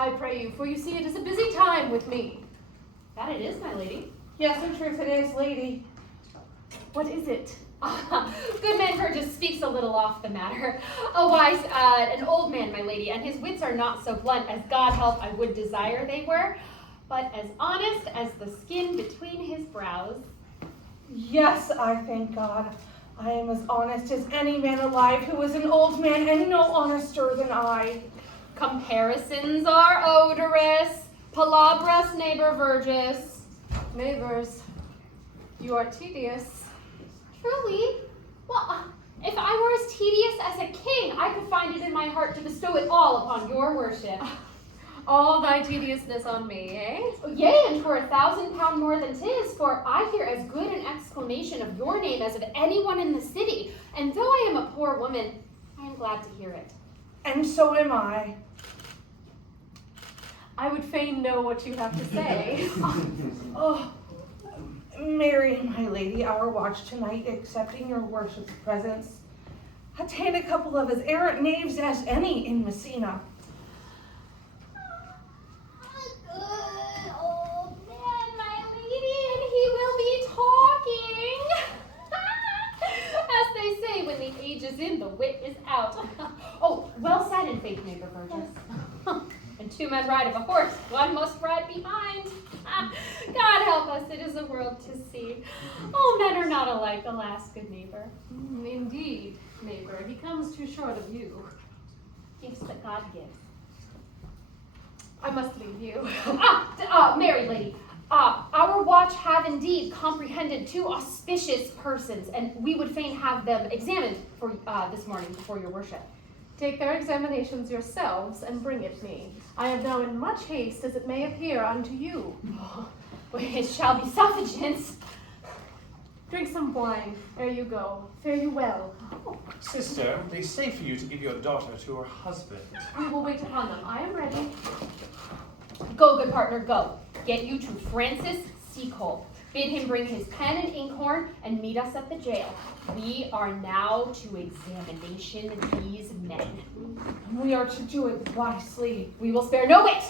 I pray you, for you see it is a busy time with me. That it is, my lady. Yes, in truth it is, lady. What is it? Goodman Burgess speaks a little off the matter. A wise, an old man, my lady, and his wits are not so blunt as God help I would desire they were, but as honest as the skin between his brows. Yes, I thank God. I am as honest as any man alive who is an old man and no honester than I. Comparisons are odorous. Palabras, neighbor Burgess. Neighbors, you are tedious. Truly? Well, if I were as tedious as a king, I could find it in my heart to bestow it all upon your worship. All thy tediousness on me, eh? Yea, and 'twere 1,000 pound more than 'tis, for I hear as good an exclamation of your name as of anyone in the city, and though I am a poor woman, I am glad to hear it. And so am I. I would fain know what you have to say. Oh, marry, my lady, our watch tonight, accepting your worship's presence, attained a couple of as errant knaves as any in Messina. A good old man, my lady, and he will be talking. As they say, when the age is in, the wit is out. Oh, well said in faith, neighbor Burgess. And two men ride of a horse, one must ride behind. God help us, it is a world to see. All men are not alike, alas, good neighbor. Indeed, neighbor, he comes too short of you. Gifts that God gives. I must leave you. Married lady, our watch have indeed comprehended 2 auspicious persons, and we would fain have them examined for this morning before your worship. Take their examinations yourselves and bring it me. I am now in much haste, as it may appear unto you. It shall be suffigance. Drink some wine ere you go. Fare you well. Sister, they say for you to give your daughter to her husband. We will wait upon them. I am ready. Go, good partner, go. Get you to Francis Seacole. Bid him bring his pen and inkhorn and meet us at the jail. We are now to examination these men. We are to do it wisely. We will spare no wit.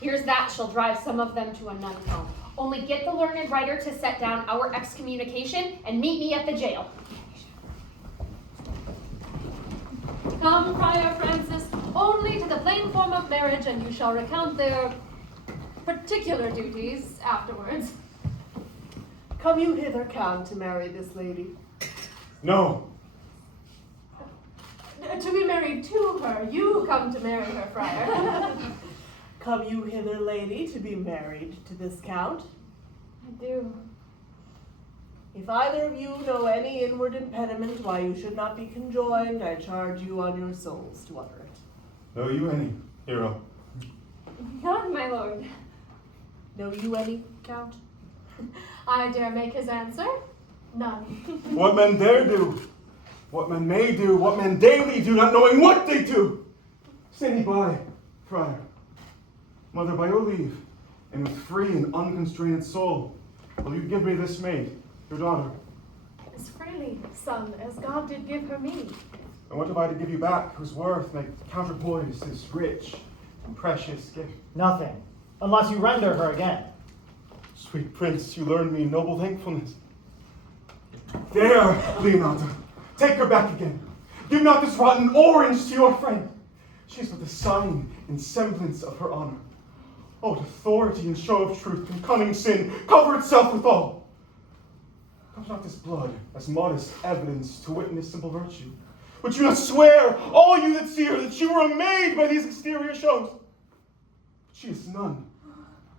Here's that shall drive some of them to a nun's home. Only get the learned writer to set down our excommunication and meet me at the jail. Come, Friar Francis, only to the plain form of marriage, and you shall recount their particular duties afterwards. Come you hither, Count, to marry this lady? No. To be married to her. You come to marry her, Friar. Come you hither, lady, to be married to this Count? I do. If either of you know any inward impediment why you should not be conjoined, I charge you on your souls to utter it. Know you any, hero? None, my lord. Know you any, Count? I dare make his answer. None. What men dare do, what men may do, what men daily do, not knowing what they do. Stand ye by, friar. Mother, by your leave, and with free and unconstrained soul, will you give me this maid, your daughter? As freely, son, as God did give her me. And what have I to give you back, whose worth may counterpoise this rich and precious gift? Nothing, unless you render her again. Sweet prince, you learn me noble thankfulness. There, Leonardo, take her back again. Give not this rotten orange to your friend. She is but the sign and semblance of her honor. Oh, what authority and show of truth can cunning sin cover itself withal? Comes not this blood as modest evidence to witness simple virtue? Would you not swear, all you that see her, that you were made by these exterior shows? But she is none.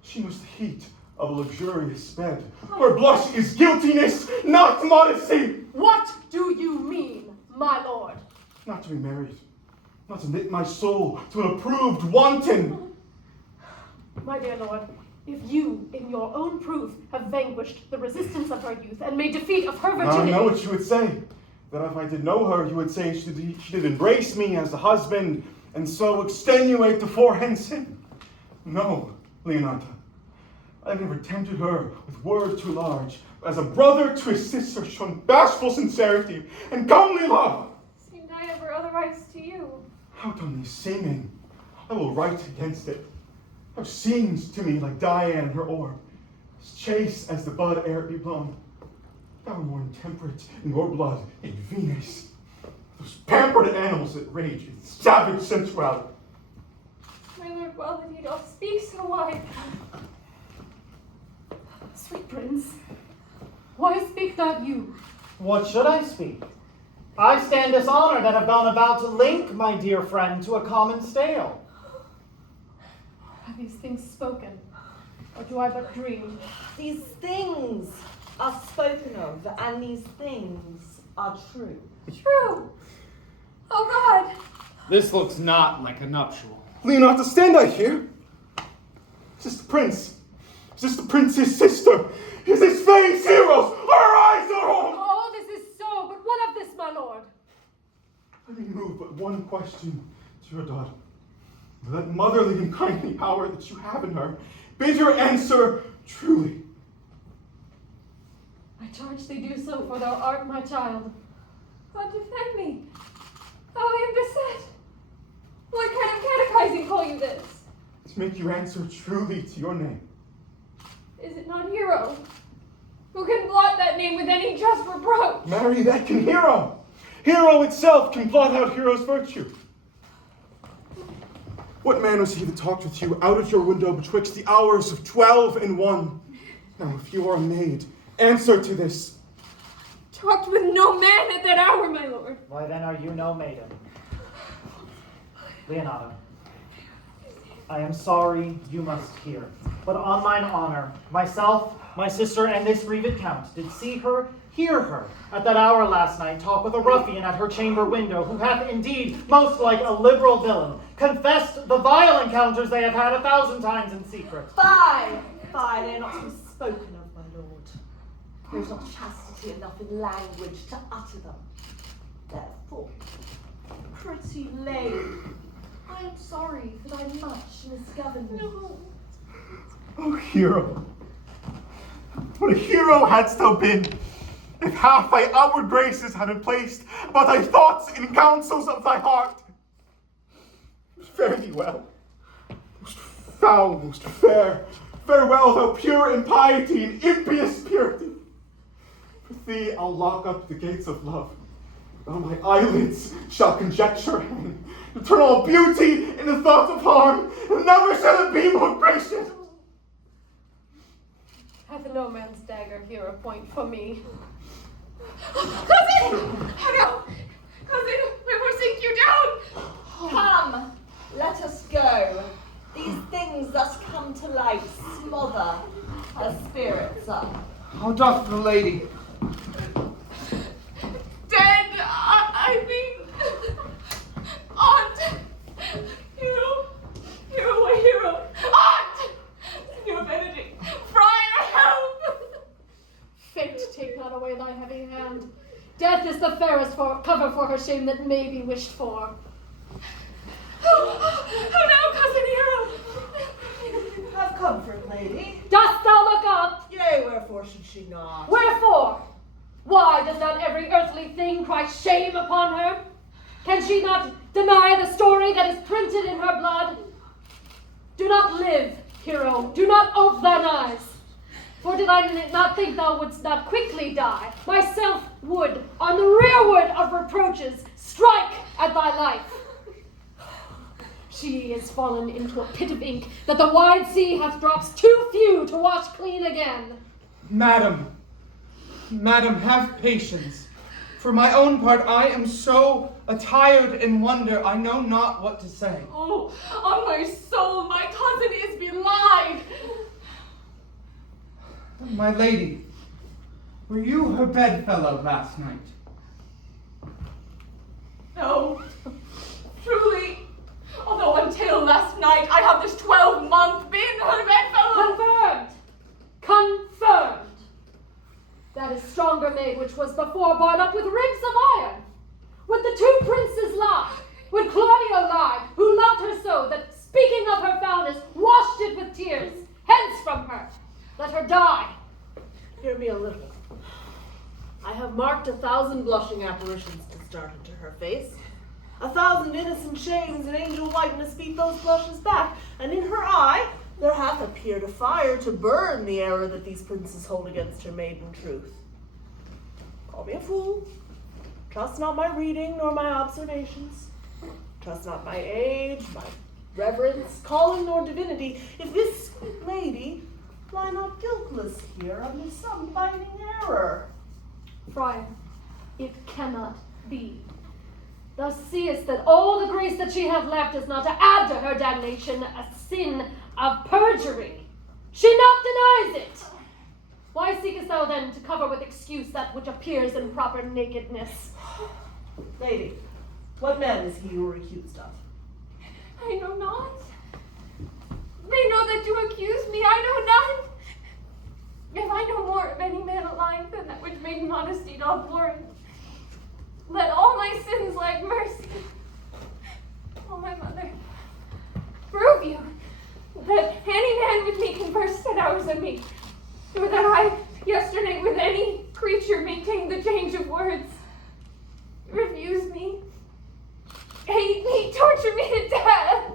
She knows the heat of a luxurious bed, where blush is guiltiness, not modesty. What do you mean, my lord? Not to be married, not to knit my soul to an approved wanton. My dear lord, if you, in your own proof, have vanquished the resistance of her youth and made defeat of her virginity... I know what you would say. That if I did know her, you would say she did embrace me as a husband, and so extenuate the forehand sin. No, Leonardo. I have never tempted her with word too large, but as a brother to his sister shown bashful sincerity and comely love. Seemed I ever otherwise to you? How done these seeming? I will write against it. Thou seems to me like Diane her orb, as chaste as the bud ere it be blown. Thou art more intemperate in your blood than Venus, those pampered animals that rage in savage sensuality. My lord, well that you doth speak so wide. Sweet prince, why speak not you? What should I speak? I stand dishonored that have gone about to link my dear friend to a common stale. Are these things spoken, or do I but dream? These things are spoken of, and these things are true. True! Oh God! This looks not like a nuptial. Leonardo, stand I here? Is this the prince? Is this the prince's sister? Is his face heroes? Our eyes are on! Oh, this is so, but what of this, my lord? Let me move but one question to your daughter. With that motherly and kindly power that you have in her, bid her answer truly. I charge thee do so, for thou art my child. God defend me. I am beset. What kind of catechizing call you this? To make you answer truly to your name. Is it not Hero? Who can blot that name with any just reproach? Marry, that can Hero. Hero itself can blot out Hero's virtue. What man was he that talked with you out of your window betwixt the hours of 12 and 1? Now, if you are a maid, answer to this. Talked with no man at that hour, my lord. Why then are you no maiden? Leonardo, I am sorry you must hear, but on mine honor, myself, my sister, and this grieved count did see her, hear her, at that hour last night talk with a ruffian at her chamber window, who hath indeed, most like a liberal villain, confessed the vile encounters they have had 1,000 times in secret. Fie! Fie, they are not to be spoken of, my lord. There is not chastity enough in language to utter them. Therefore, pretty lady, I am sorry for thy much misgovernment. No. Oh, Hero. What a hero hadst thou been, if half thy outward graces had been placed about thy thoughts and counsels of thy heart. Fare thee well. Most foul, most fair. Farewell, thou pure in piety and impious purity. With thee I'll lock up the gates of love. Thou my eyelids shall conjecture hang. Eternal beauty in the thoughts of harm, and never shall it be more gracious. Hath no man's dagger here a point for me. Cousin! Oh no! Cousin, we will sink you down! Come, let us go. These things that come to light smother her spirits up. How doth the lady? Dead, I think. Aunt! Hero, my hero. Aunt! Signor Benedict, Friar, help! Fate, take not away thy heavy hand. Death is the fairest cover for her shame that may be wished for. Oh no, cousin Hero! Have comfort, lady. Dost thou look up? Yea, wherefore should she not? Wherefore? Why does not every earthly thing cry shame upon her? Can she not deny the story that is printed in her blood? Do not live, Hero. Do not ope thine eyes. For did I not think thou wouldst not quickly die, myself would, on the rearward of reproaches, strike at thy life. She is fallen into a pit of ink that the wide sea hath drops too few to wash clean again. Madam, have patience. For my own part, I am so attired in wonder, I know not what to say. Oh, on my soul, my cousin is belied! My lady, were you her bedfellow last night? No, truly, although until last night I have this 12-month been her bedfellow. Confirmed. That is stronger made which was before barred up with ribs of iron. Would the two princes lie? Would Claudio lie, who loved her so, that speaking of her foulness, washed it with tears? Hence from her. Let her die. Hear me a little. I have marked 1,000 blushing apparitions to start into her face. 1,000 innocent shades in angel whiteness beat those blushes back, and in her eye there hath appeared a fire to burn the error that these princes hold against her maiden truth. Call me a fool. Trust not my reading nor my observations. Trust not my age, my reverence, calling, nor divinity, if this sweet lady lie not guiltless here under some binding error. Friar, it cannot be. Thou seest that all the grace that she hath left is not to add to her damnation a sin of perjury. She not denies it. Why seekest thou then to cover with excuse that which appears in proper nakedness? Lady, what man is he you are accused of? I know not. They know that you accuse me. I know none. If I know more of any man alive than that which made modesty doth warrant, let all my sins lack mercy. Oh, my mother, prove you that any man with me conversed 10 hours of me, or that I yesterday with any creature maintained the change of words. Refuse me, hate me, torture me to death.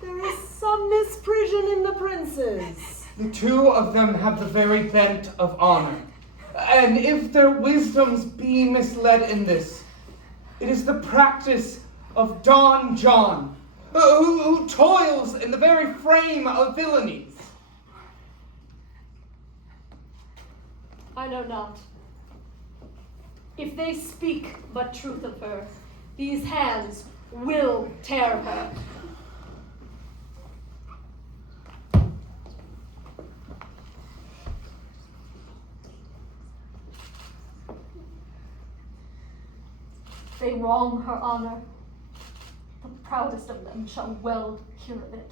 There is some misprision in the princes. The two of them have the very bent of honor. And if their wisdoms be misled in this, it is the practice of Don John, who toils in the very frame of villainies. I know not. If they speak but truth of her, these hands will tear her. They wrong her honor. The proudest of them shall well hear of it.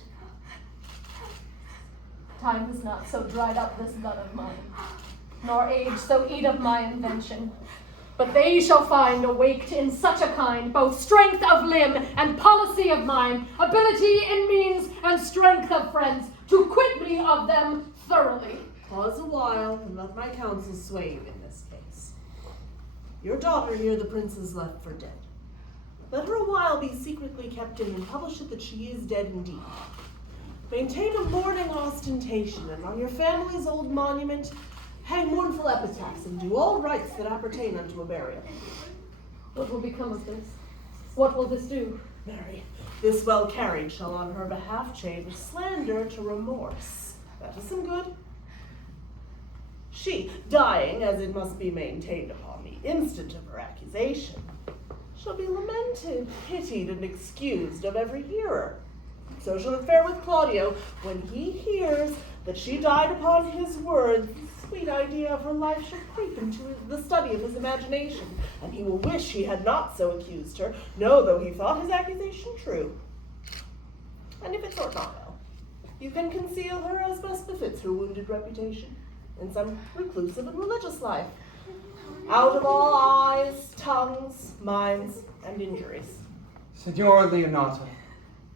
Time has not so dried up this blood of mine, nor age so eat of my invention. But they shall find awaked in such a kind both strength of limb and policy of mind, ability in means and strength of friends, to quit me of them thoroughly. Pause a while and let my counsel sway you in this case. Your daughter here the princes left for dead. Let her a while be secretly kept in and publish it that she is dead indeed. Maintain a mourning ostentation, and on your family's old monument hang mournful epitaphs, and do all rites that appertain unto a burial. What will become of this? What will this do? Mary, this well carried shall on her behalf change slander to remorse. That is some good. She, dying, as it must be maintained upon the instant of her accusation, shall be lamented, pitied, and excused of every hearer. So shall it fare with Claudio when he hears that she died upon his word. The sweet idea of her life shall creep into the study of his imagination, and he will wish he had not so accused her, no, though he thought his accusation true. And if it sort not well, you can conceal her as best befits her wounded reputation, in some reclusive and religious life, out of all eyes, tongues, minds, and injuries. Signor Leonata,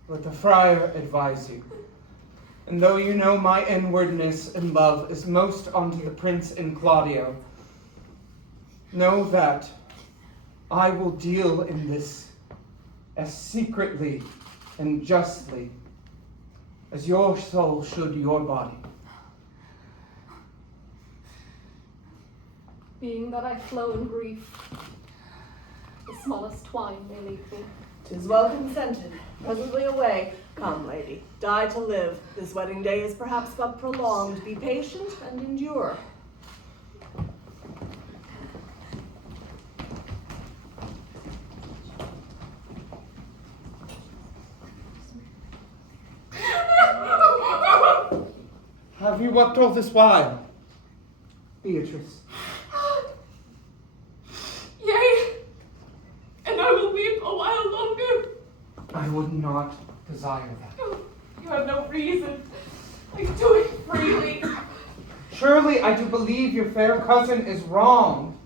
let the friar advise you. And though you know my inwardness and love is most unto the prince and Claudio, know that I will deal in this as secretly and justly as your soul should your body. Being that I flow in grief, the smallest twine may leave me. 'Tis well consented. Presently away. Come, lady, die to live. This wedding day is perhaps but prolonged. Be patient and endure. Have you wept all this while, Beatrice? Yea, and I will weep a while longer. I would not desire that. Oh, you have no reason. I do it freely. Surely I do believe your fair cousin is wrong.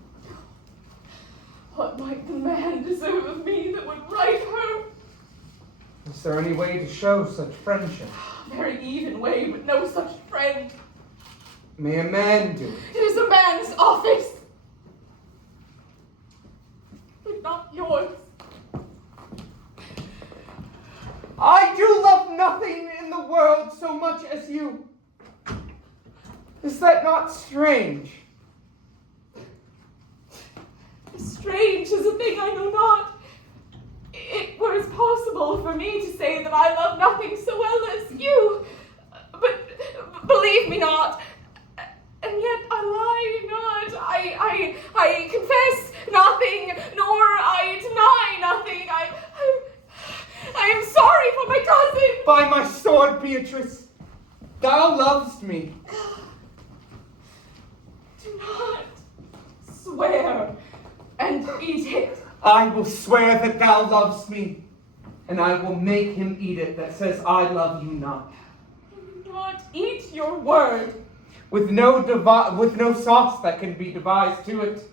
What might the man deserve of me that would right her? Is there any way to show such friendship? Very even way, but no such friend. May a man do it? It is a man's office, but not yours. I do love nothing in the world so much as you. Is that not strange? Strange is a thing I know not. It were possible for me to say that I love nothing so well as you, but believe me not. And yet I lie not. I confess nothing, nor I deny nothing. I am sorry for my cousin. By my sword, Beatrice, thou lovest me. Do not swear and eat it. I will swear that thou lovest me, and I will make him eat it that says I love you not. Do not eat your word. With no sauce that can be devised to it,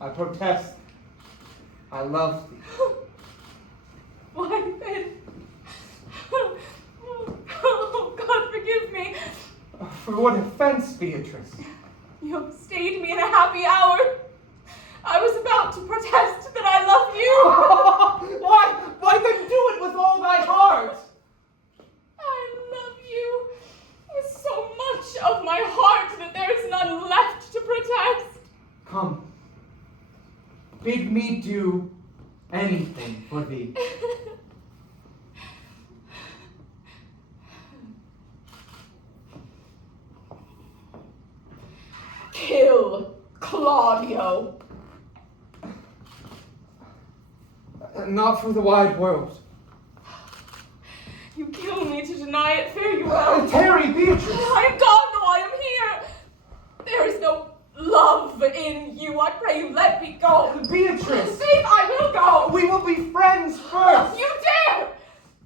I protest. I love thee. Why then? Oh, God forgive me. For what offense, Beatrice? You have stayed me in a happy hour. I was about to protest that I love you. Why then do it with all thy heart? I love you with so much of my heart that there is none left to protest. Come, bid me do anything for thee. Kill Claudio. Not for the wide world. You kill me to deny it, fare you well. Tarry, Beatrice! I am gone, though I am here. There is no love in you. I pray you let me go. Beatrice! Faith, I will go. We will be friends first. You dare!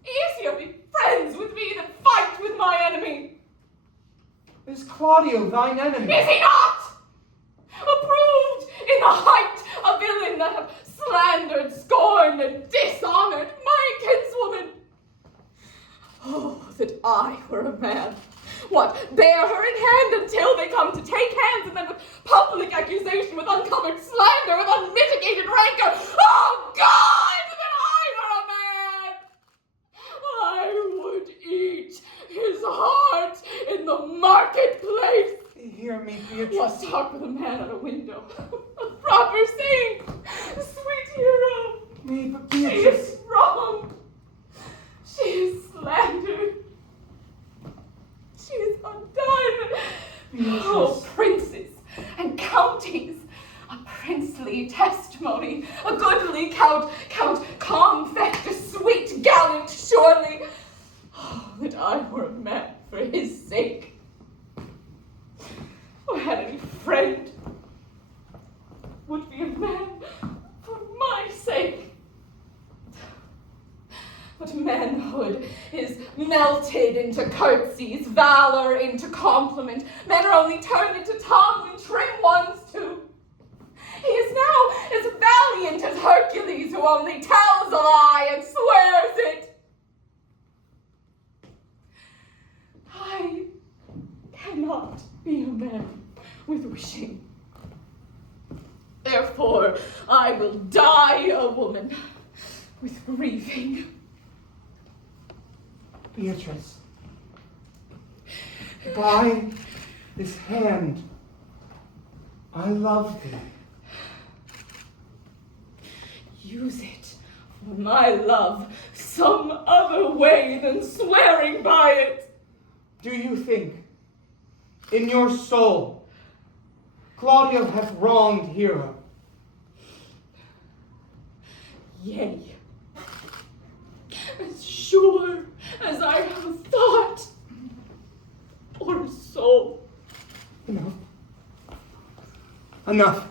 Easier be friends with me than fight with my enemy. Is Claudio thine enemy? Is he not? Approved in the height, a villain that hath slandered, scorned, and dishonored my kinswoman. Oh, that I were a man. What, bear her in hand until they come to take hands, and then with public accusation, with uncovered slander, with unmitigated rancor. Oh, God, that I were a man! I would eat his heart in the marketplace. Hear me, Beatrice. What talk with a man at a window? A proper saint, sweet hero. Me, but She Beatrice. is wrong. She is slandered. She is undone. Beatrice. Oh, princes and counties, a princely testimony, a goodly Count Confect, a sweet gallant surely. Oh, that I were a man for his sake. Or had any friend would be a man for my sake. But manhood is melted into curtsies, valor into compliment. Men are only turned into tongue and trim ones too. He is now as valiant as Hercules, who only tells a lie and swears it. I cannot be a man with wishing. Therefore, I will die a woman with grieving. Beatrice, by this hand, I love thee. Use it for my love some other way than swearing by it. Do you think, in your soul, Claudio hath wronged Hero? Yea, as sure as I have a thought or a soul. Enough. Enough.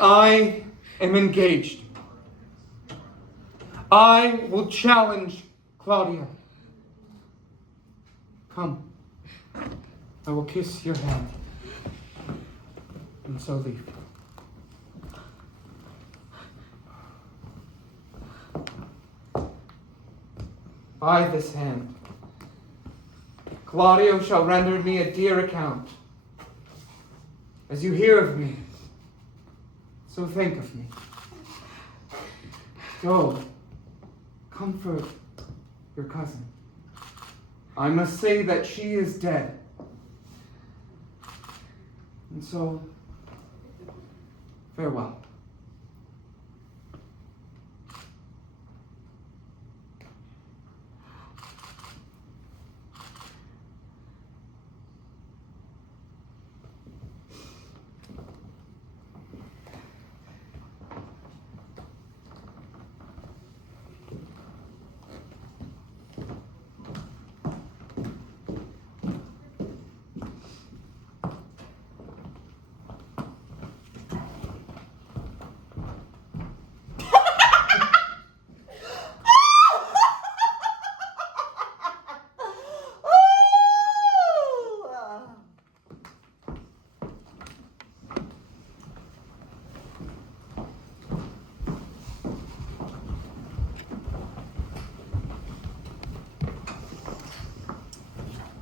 I am engaged. I will challenge Claudio. Come. I will kiss your hand. And so leave. By this hand, Claudio shall render me a dear account. As you hear of me, so think of me. Go, comfort your cousin. I must say that she is dead. And so, farewell.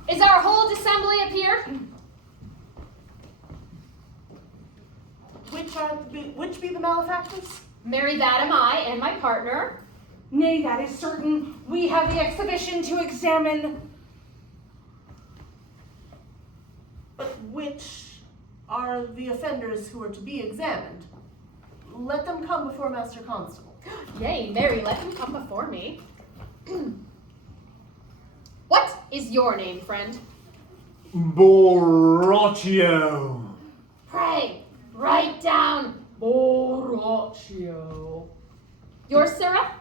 Is our whole assembly up here? Which be the malefactors? Marry, that am I, and my partner. Nay, that is certain. We have the exhibition to examine. But which are the offenders who are to be examined? Let them come before Master Constable. Yea, Mary, let him come before me. What is your name, friend? Borachio. Pray, write down Borachio. Yours, Sarah?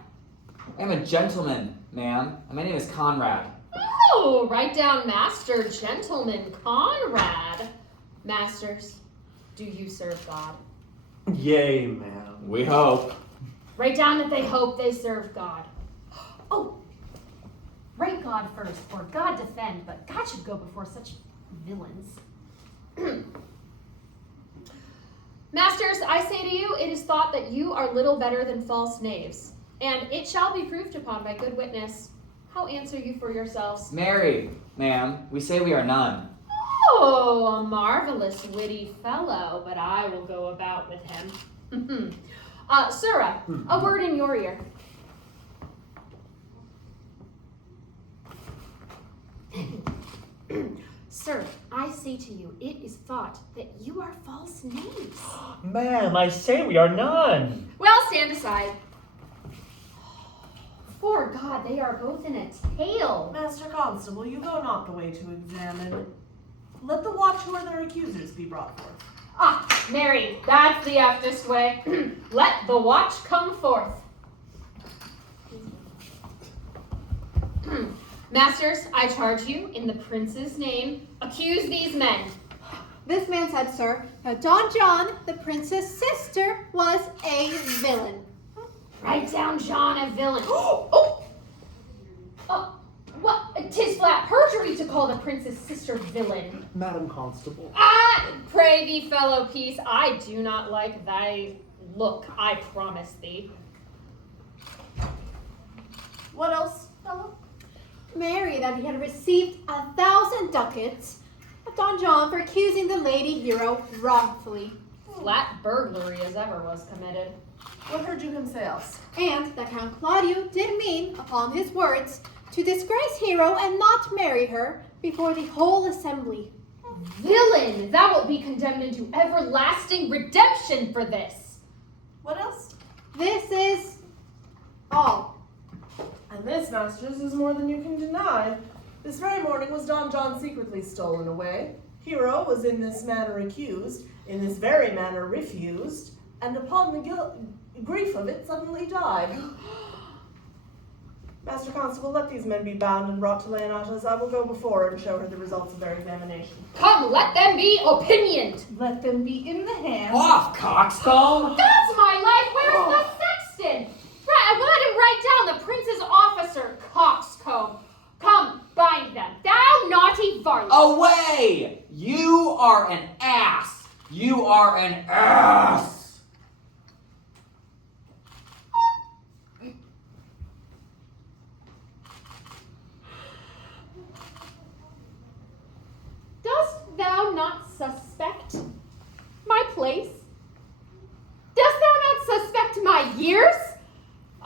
I'm a gentleman, ma'am, and my name is Conrad. Oh, write down Master Gentleman Conrad. Masters, do you serve God? Yea, ma'am. We hope. Write down that they hope they serve God. Oh, write God first, for God defend, but God should go before such villains. Masters, I say to you, it is thought that you are little better than false knaves, and it shall be proved upon by good witness. How answer you for yourselves? Marry, ma'am, we say we are none. Oh, a marvelous witty fellow, but I will go about with him. Sarah, a word in your ear. Sir, I say to you, it is thought that you are false knaves. Ma'am, I say we are none. Well, stand aside. For God, they are both in a tale. Master Constable, you go not the way to examine. Let the watch who are their accusers be brought forth. Ah, Mary, that's the aftest way. Let the watch come forth. Masters, I charge you, in the prince's name, accuse these men. This man said, sir, that Don John, the prince's sister, was a villain. Write down John a villain. What? 'Tis flat perjury to call the prince's sister villain. Madam Constable. Ah, pray thee, fellow peace, I do not like thy look, I promise thee. What else, fellow? Mary, that he had received 1,000 ducats of Don John for accusing the lady hero wrongfully. Flat burglary as ever was committed. What heard you him say else? And that Count Claudio did mean, upon his words, to disgrace Hero and not marry her before the whole assembly. Villain, thou wilt be condemned into everlasting redemption for this. What else? This is all. And this, masters, is more than you can deny. This very morning was Don John secretly stolen away. Hero was in this manner accused, in this very manner refused, and upon the grief of it suddenly died. Master Constable, let these men be bound and brought to Leonata's. I will go before and show her the results of their examination. Come, let them be opinioned. Let them be in the hands. Off, coxcomb! That's my life. Where's the sexton? Right, I let him write down the prince's officer, coxcomb. Come, bind them. Thou naughty varlet. Away! You are an ass! You are an ass! Dost thou not suspect my place? Dost thou not suspect my years?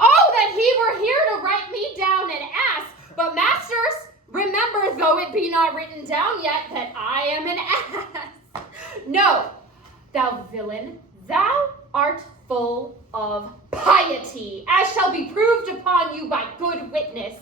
Oh, that he were here to write me down an ass! But masters, remember for though it be not written down yet that I am an ass. No, thou villain, thou art full of piety, as shall be proved upon you by good witness.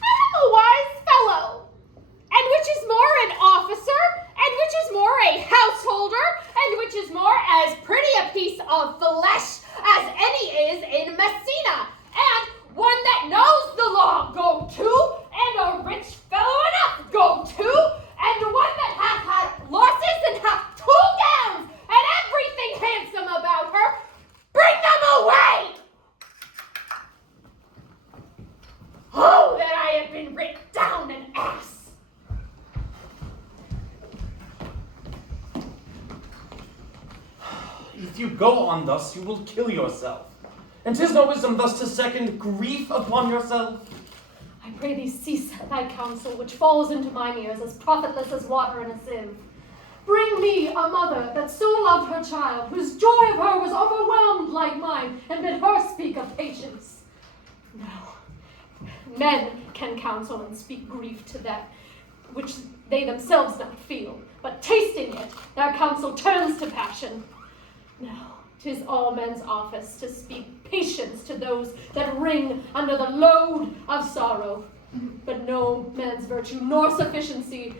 I am a wise fellow, and which is more an officer, and which is more a householder, and which is more as pretty a piece of flesh as any is in Messina, and one that knows the law, go to, and a rich fellow enough, go to, and one that hath had losses and hath 2 gowns, and everything handsome about her, bring them away! Oh, that I had been writ down an ass! If you go on thus, you will kill yourself. And 'tis no wisdom thus to second grief upon yourself. I pray thee cease thy counsel, which falls into mine ears as profitless as water in a sieve. Bring me a mother that so loved her child, whose joy of her was overwhelmed like mine, and bid her speak of patience. No, men can counsel and speak grief to that which they themselves not feel, but tasting it, their counsel turns to passion. No, 'tis all men's office to speak patience to those that wring under the load of sorrow, but no man's virtue nor sufficiency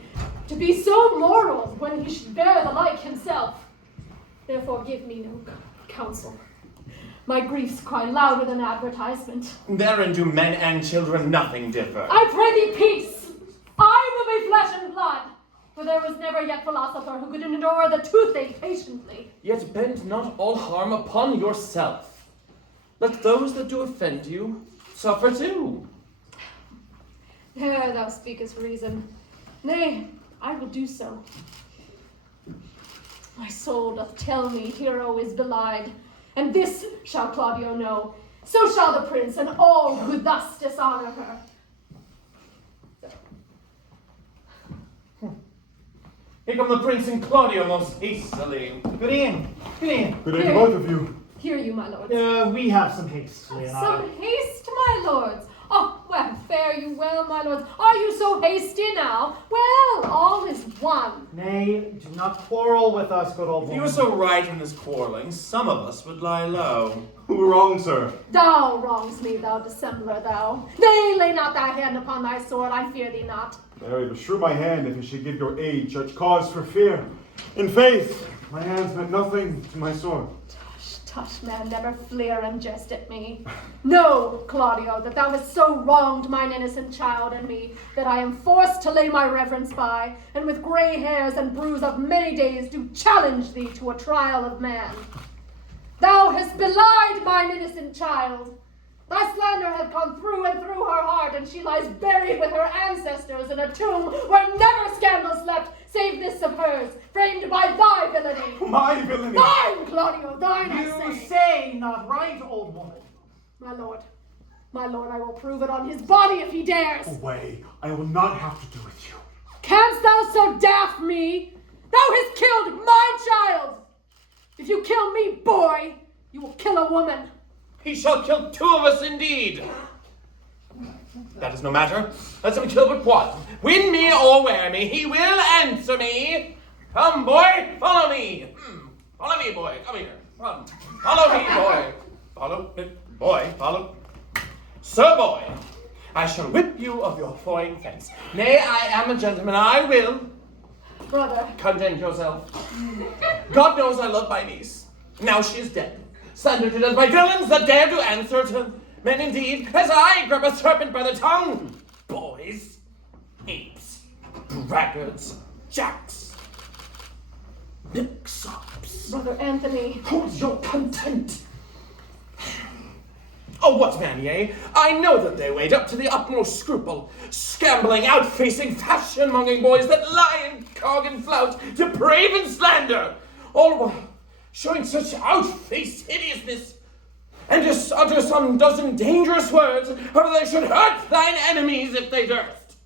to be so moral when he should bear the like himself. Therefore give me no counsel. My griefs cry louder than advertisement. Therein do men and children nothing differ. I pray thee peace. I will be flesh and blood. For there was never yet philosopher who could endure the toothache patiently. Yet bend not all harm upon yourself. Let those that do offend you suffer too. There thou speakest reason. Nay, I will do so. My soul doth tell me Hero is belied, and this shall Claudio know. So shall the prince and all who thus dishonor her. Here come the prince and Claudio most hastily. Good evening. Good evening. Good day to both of you. Hear you, my lords. We have some haste, Leonardo. Some haste, my lords. Oh, well, fare you well, my lords. Are you so hasty now? Well, all is one. Nay, do not quarrel with us, good old If woman. you were so right in this quarreling, some of us would lie low. Who wrong, sir? Thou wrongs me, thou dissembler, thou. Nay, lay not thy hand upon thy sword, I fear thee not. Marry, beshrew my hand if it should give your age such cause for fear. In faith, my hands meant nothing to my sword. Tush, man, never fleer and jest at me. Know, Claudio, that thou hast so wronged mine innocent child and me, that I am forced to lay my reverence by, and with grey hairs and bruise of many days do challenge thee to a trial of man. Thou hast belied mine innocent child. Thy slander hath gone through and through her heart, and she lies buried with her ancestors in a tomb where never scandal slept, save this of hers, framed by thy villainy. My villainy? Thine, Claudio, thine, You I say. say not right, old woman. My lord, I will prove it on his body if he dares. Away, I will not have to do with you. Canst thou so daff me? Thou hast killed my child. If you kill me, boy, you will kill a woman. He shall kill 2 of us indeed. That is no matter. Let him kill but one. Win me or wear me, he will answer me. Come, boy, follow me. Follow me, boy. Come here. Come. Follow me, boy. Follow me, boy. Follow. Sir, boy, I shall whip you of your foreign fence. Nay, I am a gentleman. I will. Brother. Content yourself. God knows I love my niece. Now she is dead. Slandered to death by villains that dare to answer to men indeed, as I grab a serpent by the tongue. Boys, apes, braggarts, jacks, milksops. Brother Anthony. Hold your content. Oh, what man, yea? I know that they wade up to the utmost scruple, scambling, out-facing, fashion-monging boys that lie and cog and flout, deprave and slander, all while showing such out-faced hideousness, and just utter some dozen dangerous words, or they should hurt thine enemies if they durst.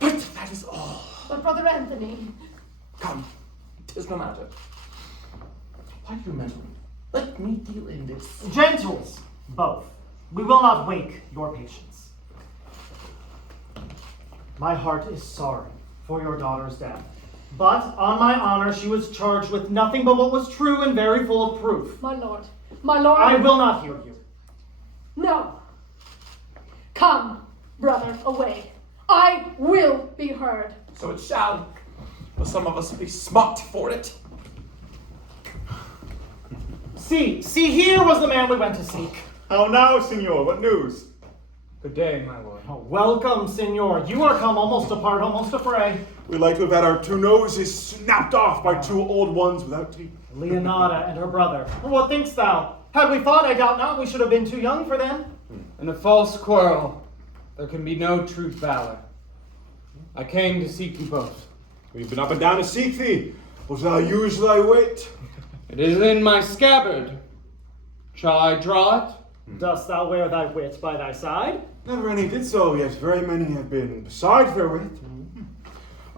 But that is all. But Brother Anthony. Come, 'tis no matter. Why do you meddle? Let me deal in this. Gentles, both. We will not wake your patience. My heart is sorry for your daughter's death. But, on my honor, she was charged with nothing but what was true and very full of proof. My lord, my lord. I will not hear you. No. Come, brother, away. I will be heard. So it shall. Will some of us be smart for it? See, here was the man we went to seek. How now, Signor? What news? Good day, my lord. Oh, welcome, Signor. You are come almost apart, almost a fray. We'd like to have had our two noses snapped off by two old ones without teeth. Leonata and her brother. What thinkst thou? Had we fought, I doubt not we should have been too young for them. In a false quarrel, there can be no true valor. I came to seek you both. We've been up and down to seek thee, but thou use thy wit. It is in my scabbard. Shall I draw it? Dost thou wear thy wit by thy side? Never any did so, yet very many have been beside their wit.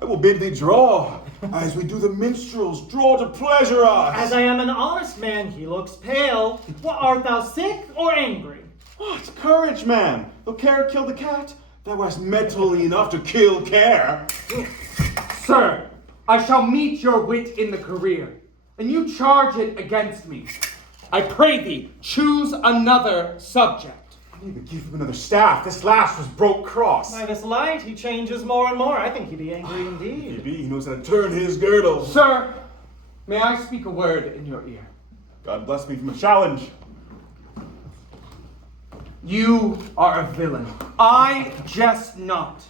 I will bid thee draw, as we do the minstrels draw to pleasure us. As I am an honest man, he looks pale. What, art thou sick or angry? What? Courage, man. Though care kill the cat, thou hast mentally enough to kill care. Sir, I shall meet your wit in the career, and you charge it against me. I pray thee, choose another subject. Maybe give him another staff. This last was broke cross. By this light, he changes more and more. I think he be angry indeed. He knows how to turn his girdle. Sir, may I speak a word in your ear? God bless me from a challenge. You are a villain. I jest not.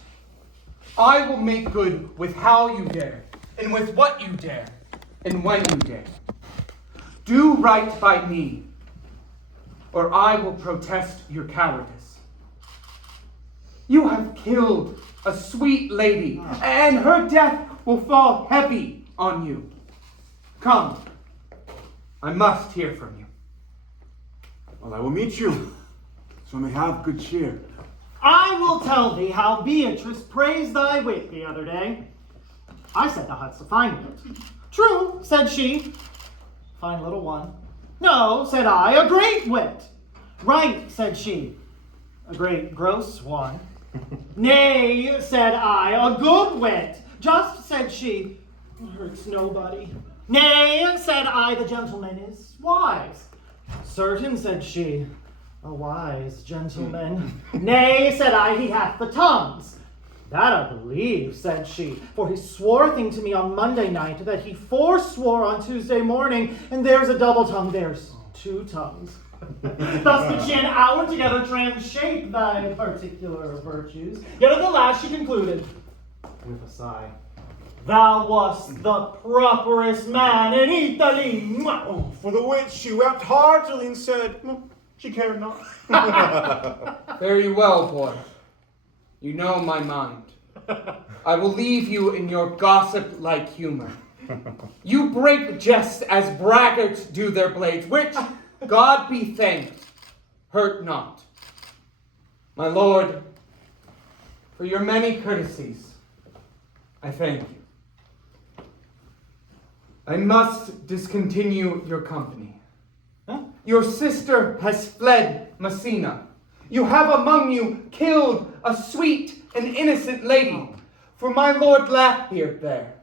I will make good with how you dare, and with what you dare, and when you dare. Do right by me, or I will protest your cowardice. You have killed a sweet lady, and her death will fall heavy on you. Come, I must hear from you. Well, I will meet you, so may have good cheer. I will tell thee how Beatrice praised thy wit the other day. I said thou hadst a fine wit. True, said she. Fine little one. No, said I, a great wit. Right, said she. A great gross one. Nay, said I, a good wit. Just, said she. Hurts nobody. Nay, said I, the gentleman is wise. Certain, said she. A wise gentleman. Nay, said I, he hath the tongues. That I believe, said she, for he swore a thing to me on Monday night that he forswore on Tuesday morning, and there's a double tongue, there's two tongues. Thus did she an hour together transshape thy particular virtues. Yet at the last she concluded, with a sigh, thou wast the properest man in Italy. Oh, for the which she wept heartily and said, she cared not. Very well, boy. You know my mind. I will leave you in your gossip-like humor. You break jest as braggarts do their blades, which, God be thanked, hurt not. My lord, for your many courtesies, I thank you. I must discontinue your company. Huh? Your sister has fled Messina. You have among you killed a sweet and innocent lady, for my Lord Blackbeard there.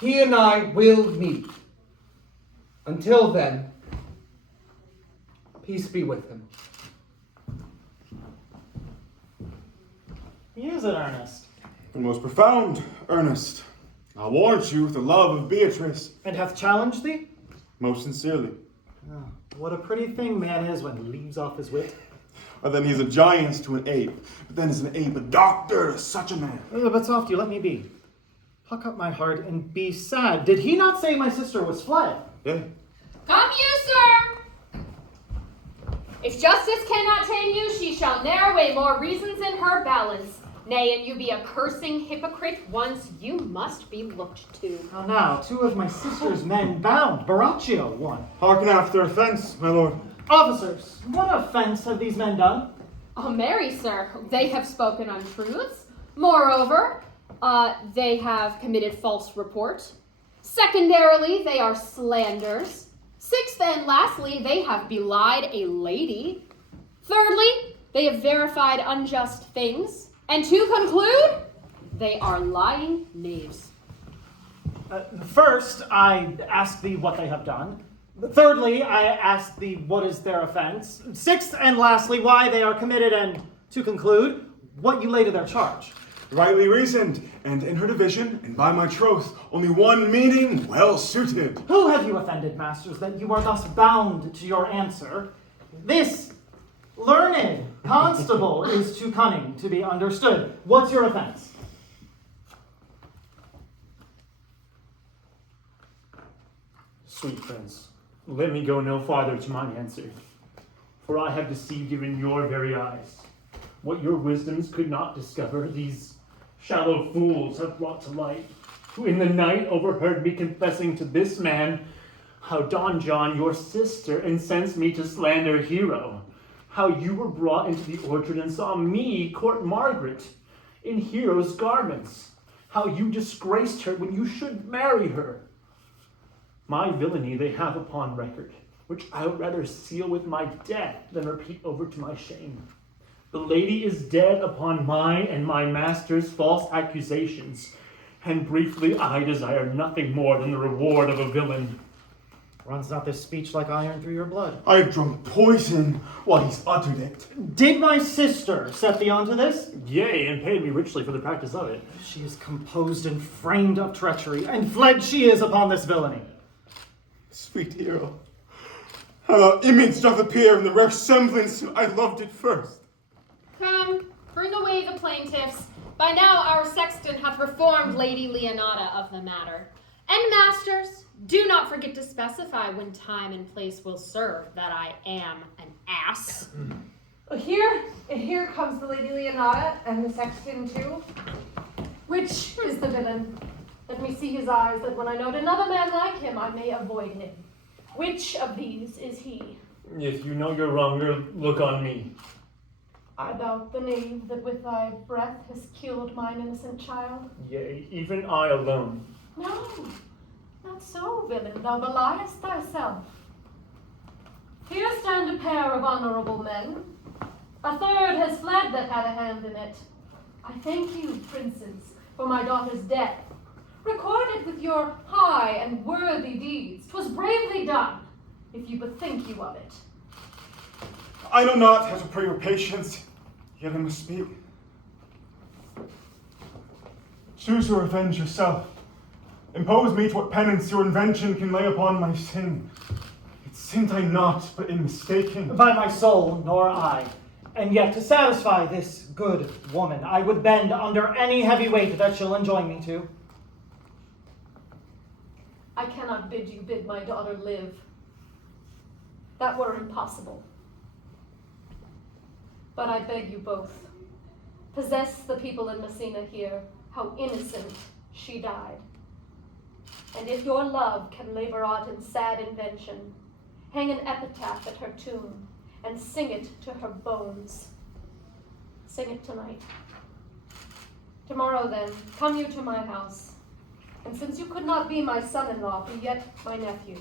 He and I will meet. Until then, peace be with him. He is an earnest. The most profound, Ernest. I warrant you with the love of Beatrice. And hath challenged thee? Most sincerely. Oh, what a pretty thing man is when he leaves off his wit. And then he's a giant to an ape. But then is an ape a doctor to such a man. But soft you, let me be. Pluck up my heart and be sad. Did he not say my sister was fled? Yeah. Come you, sir! If justice cannot tame you, she shall ne'er weigh more reasons in her balance. Nay, and you be a cursing hypocrite once, you must be looked to. How now, two of my sister's men bound, Baraccio one. Hearken after offense, my lord. Officers, what offense have these men done? Oh, marry, sir, they have spoken untruths. Moreover, they have committed false report. Secondarily, they are slanders. Sixth and lastly, they have belied a lady. Thirdly, they have verified unjust things. And to conclude, They are lying knaves. First, I ask thee what they have done. Thirdly, I ask thee what is their offense. Sixth, and lastly, why they are committed, and to conclude, what you lay to their charge. Rightly reasoned, and in her division, and by my troth, only one meaning well suited. Who have you offended, masters, that you are thus bound to your answer? This learned constable is too cunning to be understood. What's your offense? Sweet prince, let me go no farther to my answer, for I have deceived you in your very eyes. What your wisdoms could not discover, these shallow fools have brought to light, who in the night overheard me confessing to this man how Don John, your sister, incensed me to slander Hero, how you were brought into the orchard and saw me court Margaret in Hero's garments, how you disgraced her when you should marry her. My villainy they have upon record, which I would rather seal with my death than repeat over to my shame. The lady is dead upon mine and my master's false accusations, and briefly I desire nothing more than the reward of a villain. Runs not this speech like iron through your blood? I have drunk poison while he's uttered it. Did my sister set thee onto this? Yea, and paid me richly for the practice of it. She is composed and framed of treachery, and fled she is upon this villainy. Sweet Hero, how the image doth appear in the rare semblance I loved it first. Come, bring away the plaintiffs. By now our sexton hath reformed Lady Leonata of the matter. And masters, do not forget to specify when time and place will serve that I am an ass. Here comes the Lady Leonata and the sexton too. Which is the villain? Let me see his eyes, that when I note another man like him, I may avoid him. Which of these is he? If you know your wronger, look on me. Art thou the knave that with thy breath has killed mine innocent child? Yea, even I alone. No, not so, villain, thou beliest thyself. Here stand a pair of honorable men. A third has fled that had a hand in it. I thank you, princes, for my daughter's death. Recorded with your high and worthy deeds. 'Twas bravely done, if you but think you of it. I know not how to pray your patience, yet I must speak. Choose to revenge yourself. Impose me to what penance your invention can lay upon my sin. Yet sinned I not, but in mistaking. By my soul, nor I. And yet to satisfy this good woman, I would bend under any heavy weight that she'll enjoin me to. I cannot bid you bid my daughter live. That were impossible. But I beg you both, possess the people in Messina here how innocent she died. And if your love can labor aught in sad invention, hang an epitaph at her tomb and sing it to her bones. Sing it tonight. Tomorrow then, come you to my house. And since you could not be my son-in-law, be yet my nephew.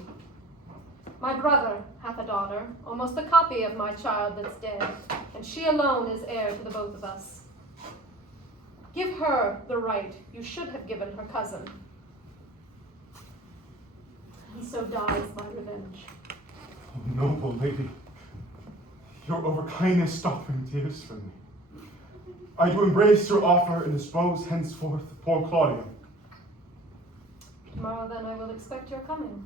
My brother hath a daughter, almost a copy of my child that's dead, and she alone is heir to the both of us. Give her the right you should have given her cousin. And so dies my revenge. Oh, noble lady, your overkindness doth bring tears from me. I do embrace your offer and dispose henceforth of poor Claudia. Tomorrow then I will expect your coming.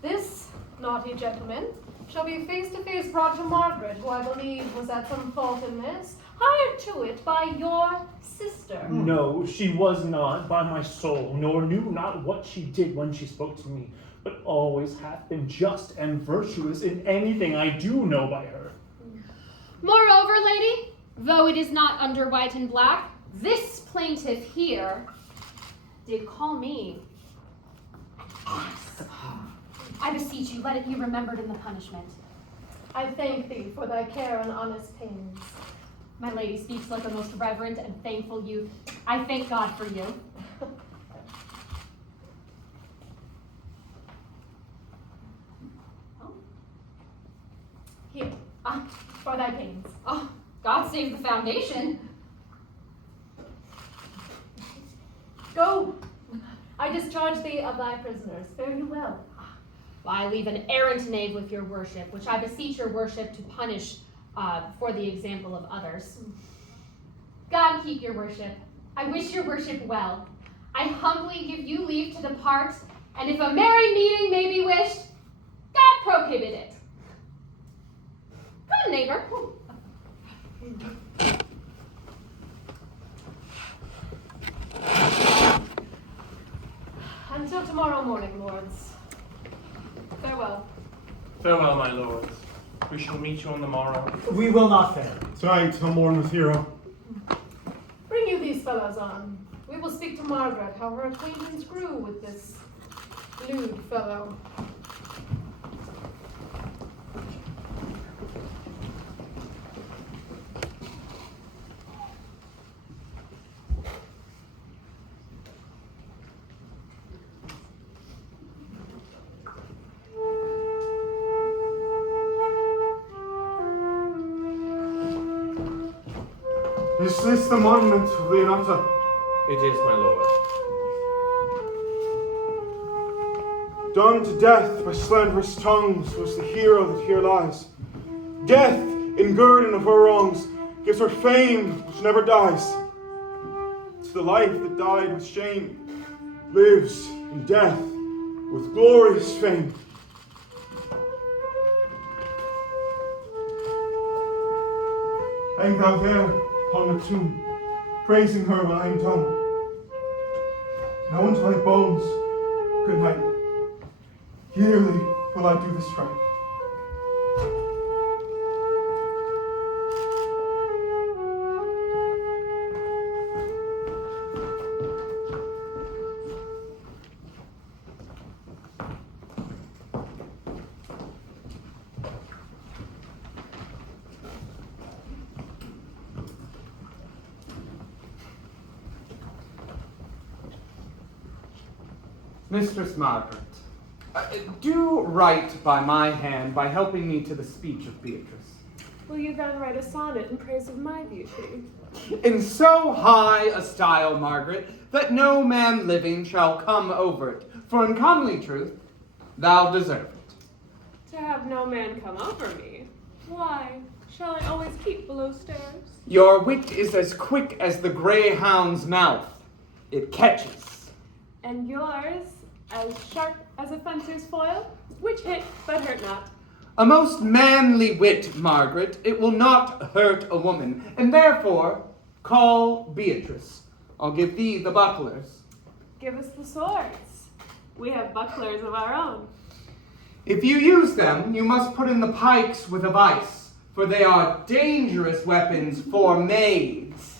This naughty gentleman shall be face to face brought to Margaret, who I believe was at some fault in this, hired to it by your sister. No, she was not, by my soul, nor knew not what she did when she spoke to me, but always hath been just and virtuous in anything I do know by her. Moreover, lady, though it is not under white and black, this plaintiff here did call me ass. I beseech you, let it be remembered in the punishment. I thank thee for thy care and honest pains. My lady speaks like a most reverent and thankful youth. I thank God for you. Oh. Here, for thy pains. Oh, God save the foundation. Go. I discharge thee of thy prisoners. Fare you well. I leave an errant knave with your worship, which I beseech your worship to punish for the example of others. God keep your worship. I wish your worship well. I humbly give you leave to depart, and if a merry meeting may be wished, God prohibit it. Come, neighbor. Until tomorrow morning, lords. Farewell. Farewell, my lords. We shall meet you on the morrow. We will not fail. Tonight, I'll mourn with Hero. Bring you these fellows on. We will speak to Margaret how her acquaintance grew with this lewd fellow. Is this the monument of Leonata? It is, my lord. Done to death by slanderous tongues was the hero that here lies. Death, in guerdon of her wrongs, gives her fame which never dies. To the life that died with shame, lives in death with glorious fame. Hang thou there upon the tomb, praising her when I am done. Now unto thy bones, good night. Yearly will I do this right. Mistress Margaret, do right by my hand by helping me to the speech of Beatrice. Will you then write a sonnet in praise of my beauty? In so high a style, Margaret, that no man living shall come over it, for in comely truth, thou deserve it. To have no man come over me? Why? Shall I always keep below stairs? Your wit is as quick as the greyhound's mouth. It catches. And yours as sharp as a fencer's foil, which hit but hurt not. A most manly wit, Margaret. It will not hurt a woman, and therefore call Beatrice. I'll give thee the bucklers. Give us the swords. We have bucklers of our own. If you use them, you must put in the pikes with a vice, for they are dangerous weapons for maids.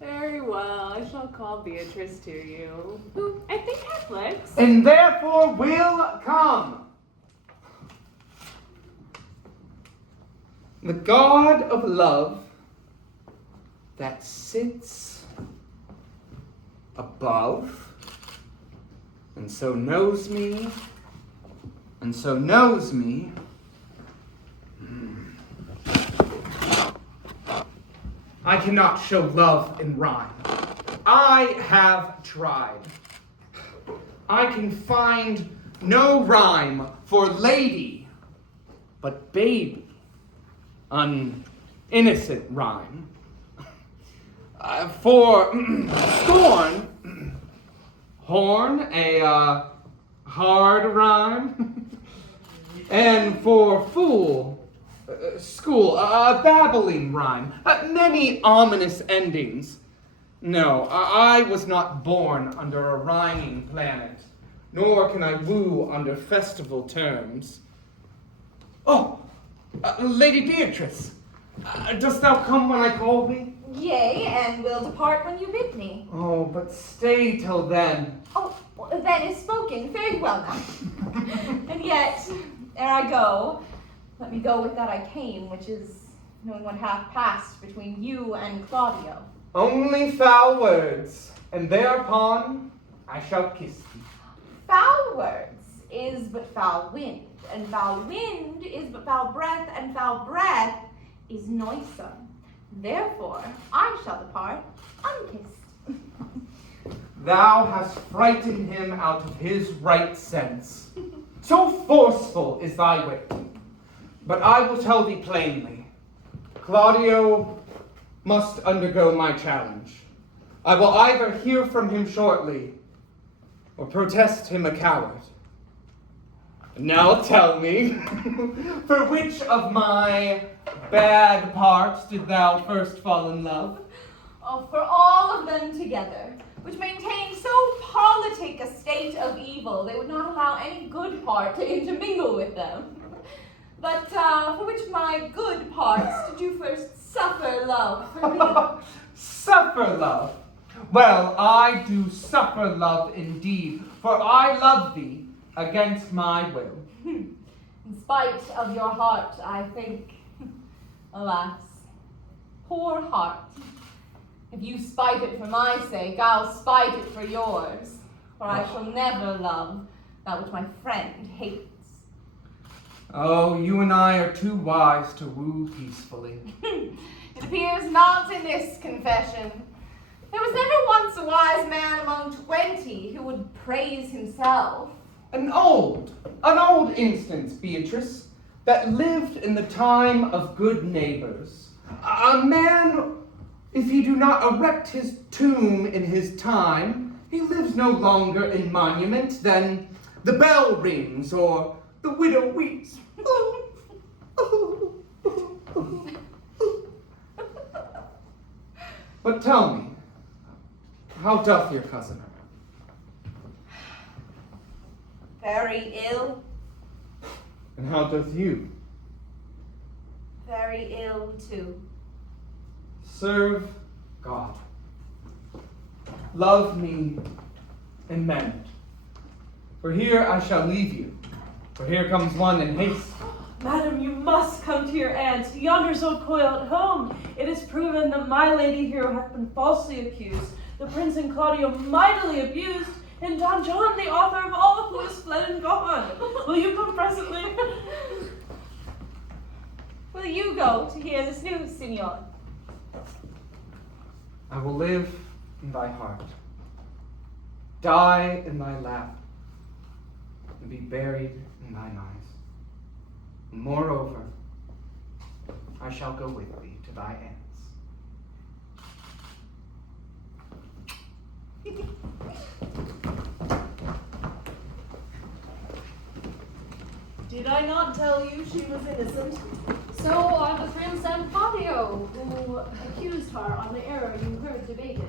Very well, I shall call Beatrice to you, who I think Catholics. And therefore will come. The God of love that sits above and so knows me and so knows me. I cannot show love in rhyme. I have tried. I can find no rhyme for lady, but baby, an innocent rhyme. For scorn, horn, a hard rhyme. And for fool, school, a babbling rhyme, many ominous endings. No, I was not born under a rhyming planet, nor can I woo under festival terms. Oh, Lady Beatrice, dost thou come when I call thee? Yea, and will depart when you bid me. Oh, but stay till then. Oh, then is spoken. Very well now. And yet, ere I go, let me go with that I came, which is knowing what hath passed between you and Claudio. Only foul words, and thereupon I shall kiss thee. Foul words is but foul wind, and foul wind is but foul breath, and foul breath is noisome. Therefore, I shall depart unkissed. Thou hast frightened him out of his right sense. So forceful is thy wit. But I will tell thee plainly, Claudio must undergo my challenge. I will either hear from him shortly, or protest him a coward. Now tell me, for which of my bad parts did thou first fall in love? Oh, for all of them together, which maintained so politic a state of evil, they would not allow any good part to intermingle with them. But for which of my good parts did you first suffer love for me? Suffer love? Well, I do suffer love indeed, for I love thee against my will. In spite of your heart, I think. Alas, poor heart. If you spite it for my sake, I'll spite it for yours, for I shall never love that which my friend hates. Oh, you and I are too wise to woo peacefully. It appears not in this confession. There was never once a wise man among 20 who would praise himself. An old instance, Beatrice, that lived in the time of good neighbors. A man, if he do not erect his tomb in his time, he lives no longer in monument than the bell rings or the widow weeps. But tell me, how doth your cousin? Very ill. And how doth you? Very ill, too. Serve God. Love me and mend. For here I shall leave you. For here comes one in haste. Madam, you must come to your aunt. Yonder's old coil at home. It is proven that my lady hero hath been falsely accused, the prince and Claudio mightily abused, and Don John, the author of all who is fled and gone. Will you come presently? Will you go to hear this news, Signor? I will live in thy heart, die in thy lap, and be buried in thine eyes. Moreover, I shall go with thee to thy ends. Did I not tell you she was innocent? So are the prince and Claudio, who accused her on the error you heard debated.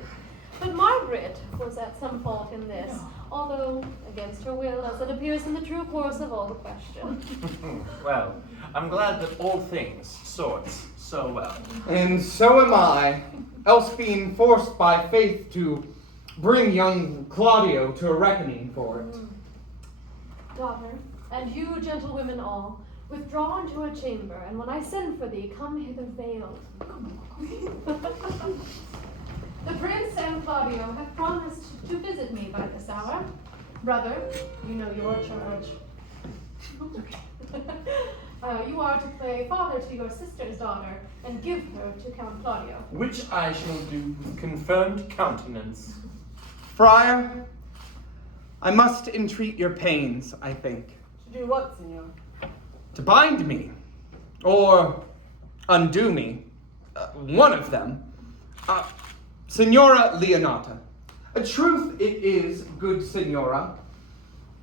But Margaret was at some fault in this, although against her will, as it appears in the true course of all the question. Well, I'm glad that all things sorts so well. And so am I, else being forced by faith to bring young Claudio to a reckoning for it. Daughter, and you gentlewomen all, withdraw into a chamber, and when I send for thee, come hither veiled. The prince and Claudio have promised to visit me by this hour. Brother, you know your charge. You are to play father to your sister's daughter and give her to Count Claudio. Which I shall do with confirmed countenance. Friar, I must entreat your pains, I think. To do what, Signor? To bind me, or undo me, one of them. Signora Leonata, a truth it is, good Signora,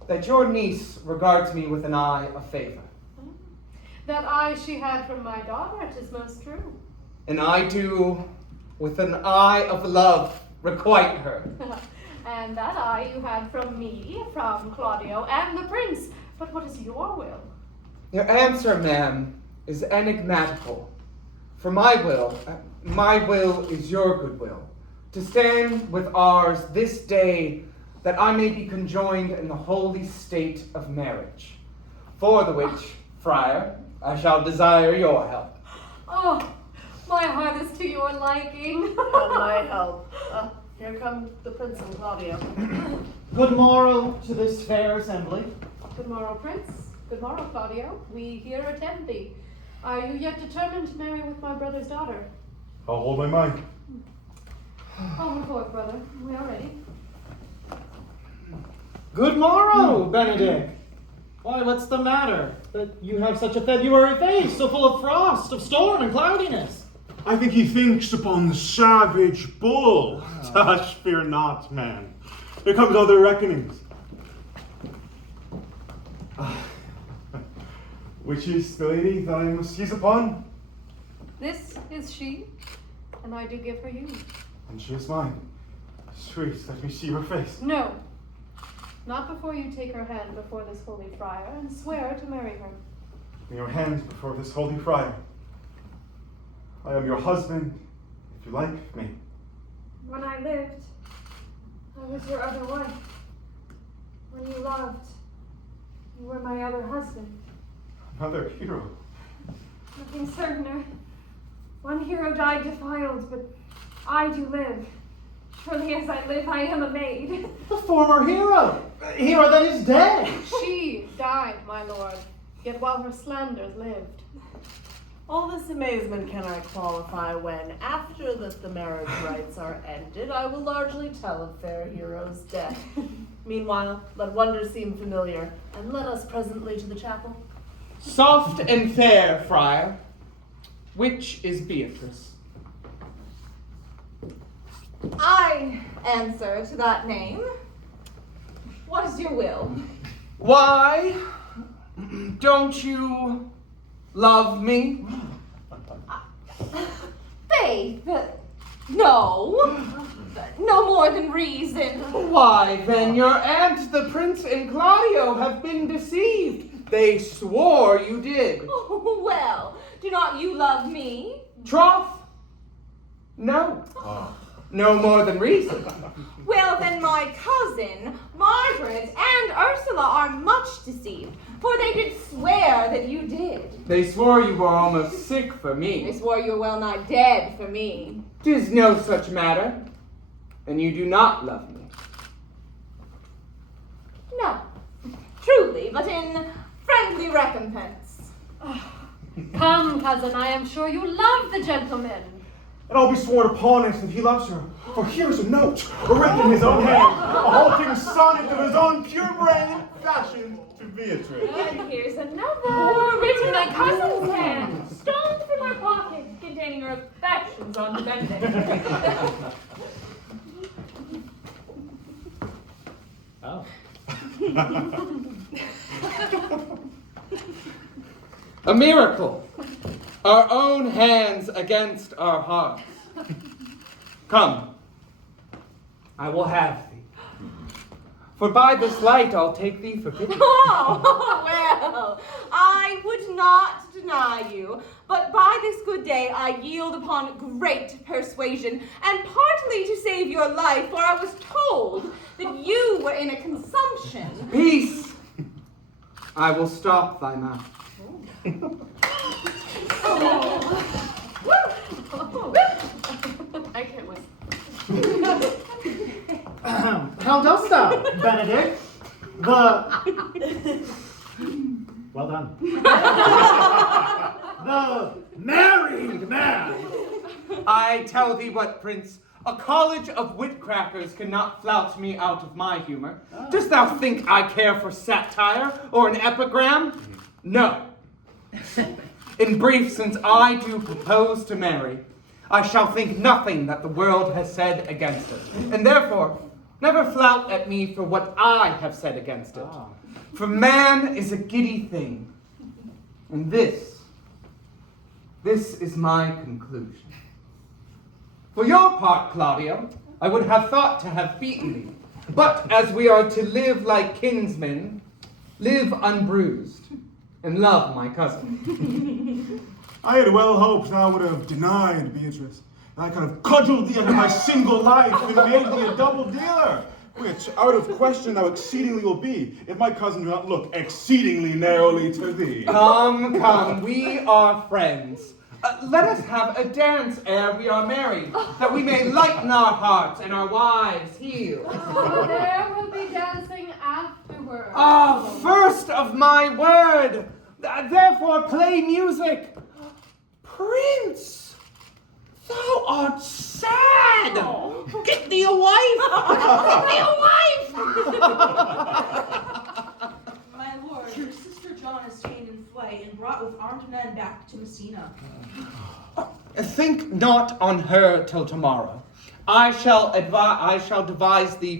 that your niece regards me with an eye of favor. That eye she had from my daughter, 'tis most true. And I do, with an eye of love, requite her. And that eye you had from me, from Claudio, and the prince. But what is your will? Your answer, ma'am, is enigmatical. For my will is your good will, to stand with ours this day, that I may be conjoined in the holy state of marriage. For the which, friar, I shall desire your help. Oh, my heart is to your liking. Oh, my help. Here come the prince and Claudio. Good morrow to this fair assembly. Good morrow, prince. Good morrow, Claudio. We here attend thee. Are you yet determined to marry with my brother's daughter? I'll hold my mind. Come forth, brother. We are ready. Good morrow, Benedict. Why, what's the matter? That you have such a February face, so full of frost, of storm, and cloudiness. I think he thinks upon the savage bull. Tush, fear not, man. There comes other reckonings. Which is the lady that I must seize upon? This is she, and I do give her you. And she is mine. Sweet, let me see her face. No, not before you take her hand before this holy friar and swear to marry her. In your hands before this holy friar. I am your husband, if you like me. When I lived, I was your other wife. When you loved, you were my other husband. Another hero. Nothing certainer. One hero died defiled, but I do live. Surely as I live, I am a maid. The former hero. A hero that is dead. She died, my lord, yet while her slanders lived. All this amazement can I qualify when, after that the marriage rites are ended, I will largely tell of fair hero's death. Meanwhile, let wonders seem familiar, and let us presently to the chapel. Soft and fair, friar. Which is Beatrice? I answer to that name. What is your will? Why don't you love me? Faith, no. No more than reason. Why, then your aunt, the Prince and Claudio, have been deceived. They swore you did. Oh, well, do not you love me? Troth? No. No more than reason. Well, then my cousin, Margaret, and Ursula are much deceived, for they did swear that you did. They swore you were almost sick for me. They swore you were well nigh dead for me. 'Tis no such matter, and you do not love me. No, truly, but in friendly recompense. Come, cousin, I am sure you love the gentleman. And I'll be sworn upon it that he loves her. For here's a note, written in his own hand, a halting sonnet of his own pure brain, fashioned to Beatrice. And here's another, written in my cousin's hand, stolen from her pocket, containing her affections on the Benedict. Oh. A miracle. Our own hands against our hearts. Come, I will have thee. For by this light I'll take thee for pity. Oh, well, I would not deny you, but by this good day I yield upon great persuasion, and partly to save your life, for I was told that you were in a consumption. Peace! I will stop thy mouth. I can't wait. How dost thou, Benedict? Well done. The married man. I tell thee what, Prince, a college of witcrackers cannot flout me out of my humor. Dost thou think I care for satire or an epigram? No. In brief, since I do propose to marry, I shall think nothing that the world has said against it, and therefore never flout at me for what I have said against it. For man is a giddy thing, and this is my conclusion. For your part, Claudio, I would have thought to have beaten thee, but as we are to live like kinsmen, live unbruised, and love my cousin. I had well hoped thou would have denied Beatrice. And I could have cudgeled thee under my single life and made thee a double dealer. Which, out of question, thou exceedingly will be, if my cousin do not look exceedingly narrowly to thee. Come, we are friends. Let us have a dance ere we are married, that we may lighten our hearts and our wives heal. Oh, there will be dancing afterwards. First of my word, therefore play music. Prince, thou art sad. Get thee a wife. Get thee a wife. My lord, your sister John is taken in flight and brought with armed men back to Messina. Think not on her till tomorrow. I shall devise the